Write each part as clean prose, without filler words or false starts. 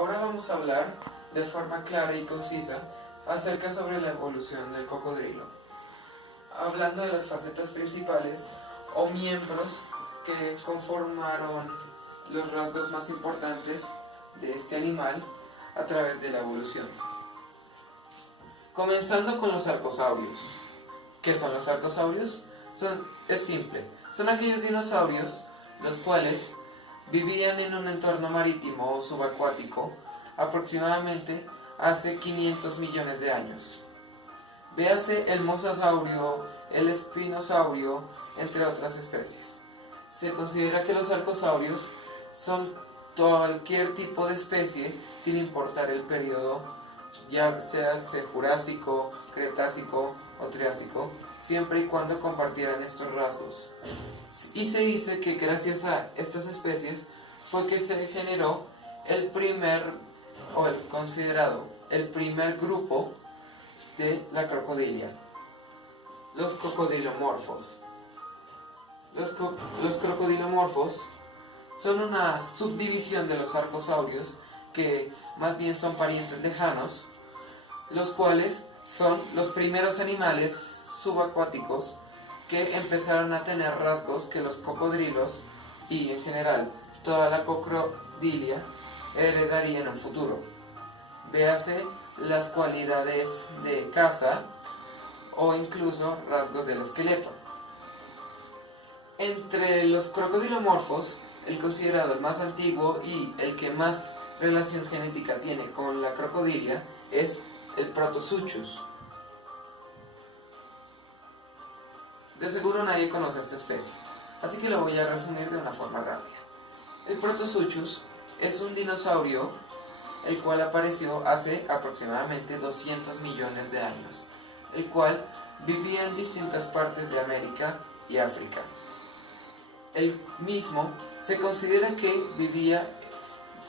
Ahora vamos a hablar de forma clara y concisa acerca sobre la evolución del cocodrilo, hablando de las facetas principales o miembros que conformaron los rasgos más importantes de este animal a través de la evolución. Comenzando con los arcosaurios. ¿Qué son los arcosaurios? Es simple, son aquellos dinosaurios los cuales vivían en un entorno marítimo o subacuático aproximadamente hace 500 millones de años. Véase el mosasaurio, el espinosaurio, entre otras especies. Se considera que los arcosaurios son cualquier tipo de especie sin importar el periodo, ya sea Jurásico, Cretácico o Triásico, siempre y cuando compartieran estos rasgos. Y se dice que gracias a estas especies fue que se generó el primer grupo de la crocodilia, los cocodilomorfos. Los crocodilomorfos son una subdivisión de los arcosaurios que más bien son parientes lejanos, los cuales son los primeros animales subacuáticos que empezaron a tener rasgos que los cocodrilos y en general toda la cocrodilia heredaría en un futuro. Véase las cualidades de caza o incluso rasgos del esqueleto. Entre los crocodilomorfos, el considerado el más antiguo y el que más relación genética tiene con la crocodilia es el Protosuchus. De seguro nadie conoce esta especie, así que lo voy a resumir de una forma rápida. El Protosuchus es un dinosaurio el cual apareció hace aproximadamente 200 millones de años, el cual vivía en distintas partes de América y África. El mismo se considera que vivía,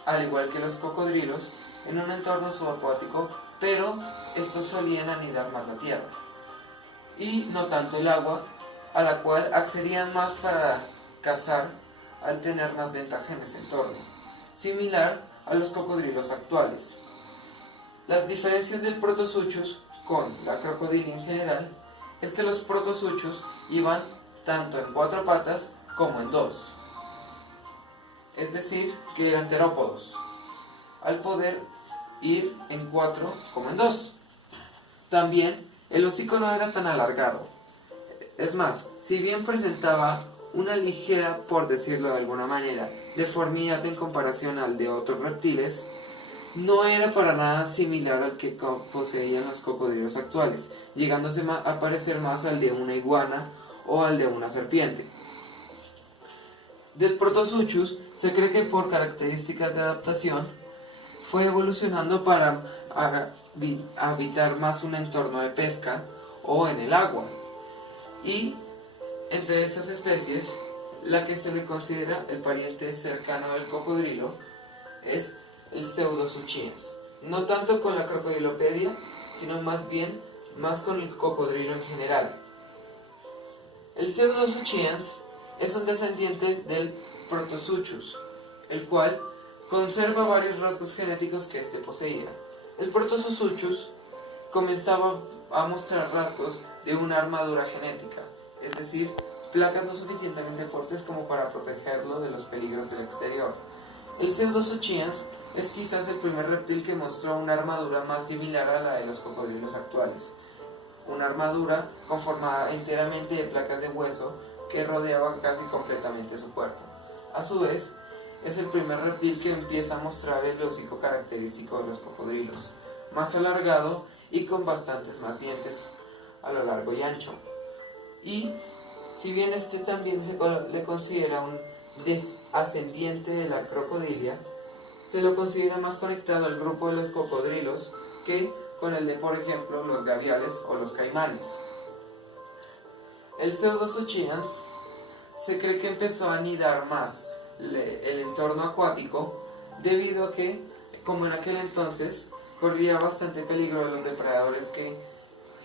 al igual que los cocodrilos, en un entorno subacuático, pero estos solían anidar más la tierra y no tanto el agua, a la cual accedían más para cazar al tener más ventaja en ese entorno, similar a los cocodrilos actuales. Las diferencias del Protosuchus con la crocodilia en general es que los Protosuchus iban tanto en 4 patas como en 2, es decir, que eran terópodos, al poder ir en 4 como en 2. También el hocico no era tan alargado. Es más, si bien presentaba una ligera, por decirlo de alguna manera, deformidad en comparación al de otros reptiles, no era para nada similar al que poseían los cocodrilos actuales, llegándose a parecer más al de una iguana o al de una serpiente. Del Protosuchus se cree que por características de adaptación fue evolucionando para habitar más un entorno de pesca o en el agua. Y entre estas especies, la que se le considera el pariente cercano del cocodrilo es el Pseudosuchiens. No tanto con la Crocodilopedia, sino más con el cocodrilo en general. El Pseudosuchiens es un descendiente del Protosuchus, el cual conserva varios rasgos genéticos que éste poseía. El Protosuchus comenzaba a mostrar rasgos de una armadura genética, es decir, placas lo suficientemente fuertes como para protegerlo de los peligros del exterior. El Pseudosuchiens es quizás el primer reptil que mostró una armadura más similar a la de los cocodrilos actuales, una armadura conformada enteramente de placas de hueso que rodeaba casi completamente su cuerpo. A su vez, es el primer reptil que empieza a mostrar el hocico característico de los cocodrilos, más alargado y con bastantes más dientes a lo largo y ancho. Y si bien este también le considera un descendiente de la crocodilia, se lo considera más conectado al grupo de los cocodrilos que con el de, por ejemplo, los gaviales o los caimanes. El Pseudosuchiens se cree que empezó a anidar más el entorno acuático debido a que, como en aquel entonces, corría bastante peligro de los depredadores que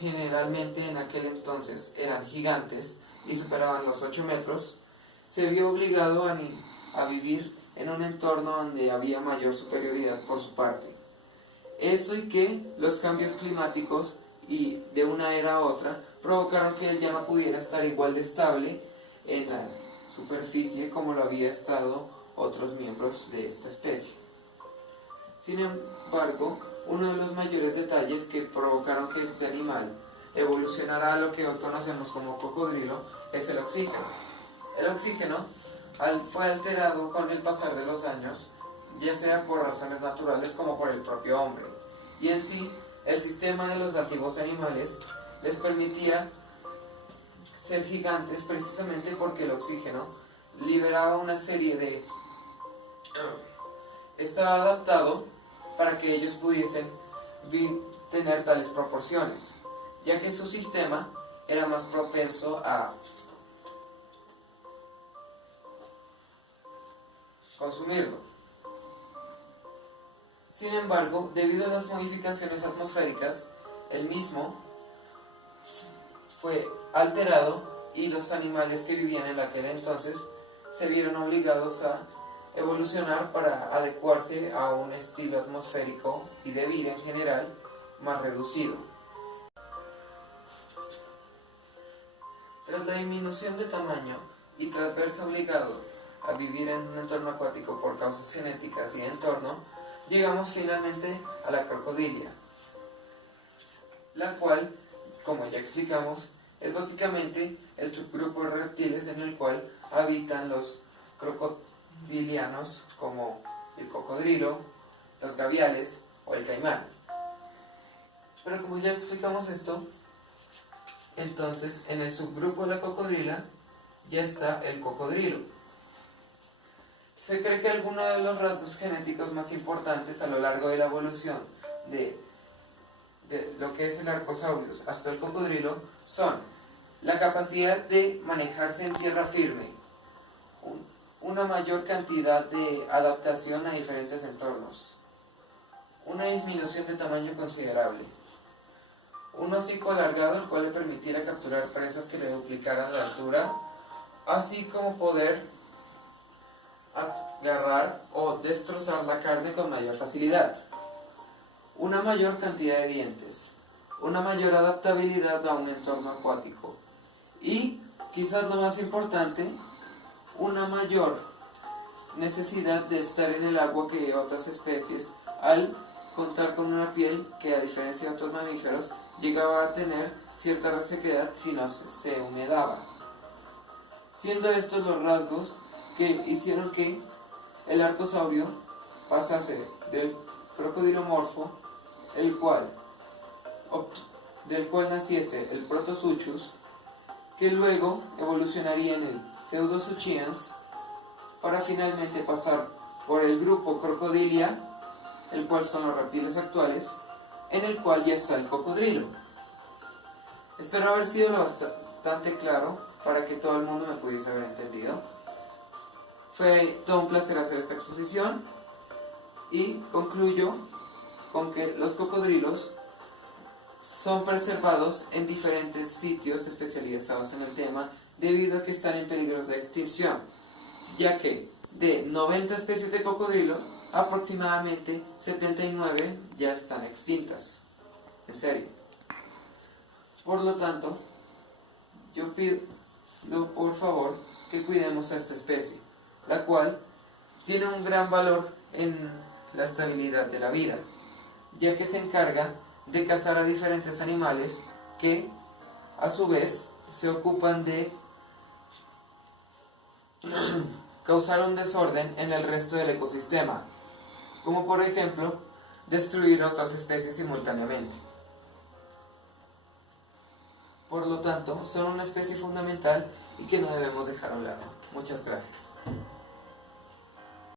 generalmente en aquel entonces eran gigantes y superaban los 8 metros, se vio obligado a vivir en un entorno donde había mayor superioridad por su parte. Eso y que los cambios climáticos y de una era a otra provocaron que él ya no pudiera estar igual de estable en la superficie como lo había estado otros miembros de esta especie. Sin embargo, uno de los mayores detalles que provocaron que este animal evolucionara a lo que hoy conocemos como cocodrilo es el oxígeno. El oxígeno fue alterado con el pasar de los años, ya sea por razones naturales como por el propio hombre. Y en sí, el sistema de los antiguos animales les permitía ser gigantes precisamente porque el oxígeno liberaba una serie de... Estaba adaptado para que ellos pudiesen tener tales proporciones, ya que su sistema era más propenso a consumirlo. Sin embargo, debido a las modificaciones atmosféricas, el mismo fue alterado y los animales que vivían en aquel entonces se vieron obligados a evolucionar para adecuarse a un estilo atmosférico y de vida en general más reducido. Tras la disminución de tamaño y tras verse obligado a vivir en un entorno acuático por causas genéticas y de entorno, llegamos finalmente a la crocodilia, la cual, como ya explicamos, es básicamente el subgrupo de reptiles en el cual habitan los crocodilianos como el cocodrilo, los gaviales o el caimán. Pero como ya explicamos esto, entonces en el subgrupo de la cocodrila ya está el cocodrilo. Se cree que algunos de los rasgos genéticos más importantes a lo largo de la evolución de lo que es el Archosaurus hasta el cocodrilo son la capacidad de manejarse en tierra firme, una mayor cantidad de adaptación a diferentes entornos, una disminución de tamaño considerable, un hocico alargado el cual le permitiera capturar presas que le duplicaran la altura, así como poder agarrar o destrozar la carne con mayor facilidad, una mayor cantidad de dientes, una mayor adaptabilidad a un entorno acuático y, quizás lo más importante, una mayor necesidad de estar en el agua que otras especies al contar con una piel que, a diferencia de otros mamíferos, llegaba a tener cierta resequedad si no se humedaba, siendo estos los rasgos que hicieron que el arcosaurio pasase del crocodilomorfo, del cual naciese el Protosuchus, que luego evolucionaría en el Pseudosuchians, para finalmente pasar por el grupo Crocodilia, el cual son los reptiles actuales, en el cual ya está el cocodrilo. Espero haber sido lo bastante claro para que todo el mundo me pudiese haber entendido. Fue todo un placer hacer esta exposición y concluyo con que los cocodrilos son preservados en diferentes sitios especializados en el tema debido a que están en peligro de extinción, ya que de 90 especies de cocodrilo, aproximadamente 79 ya están extintas. En serio. Por lo tanto, yo pido por favor que cuidemos a esta especie, la cual tiene un gran valor en la estabilidad de la vida, ya que se encarga de cazar a diferentes animales que a su vez se ocupan de causar un desorden en el resto del ecosistema, como por ejemplo destruir a otras especies simultáneamente. Por lo tanto, son una especie fundamental y que no debemos dejar a un lado. Muchas gracias.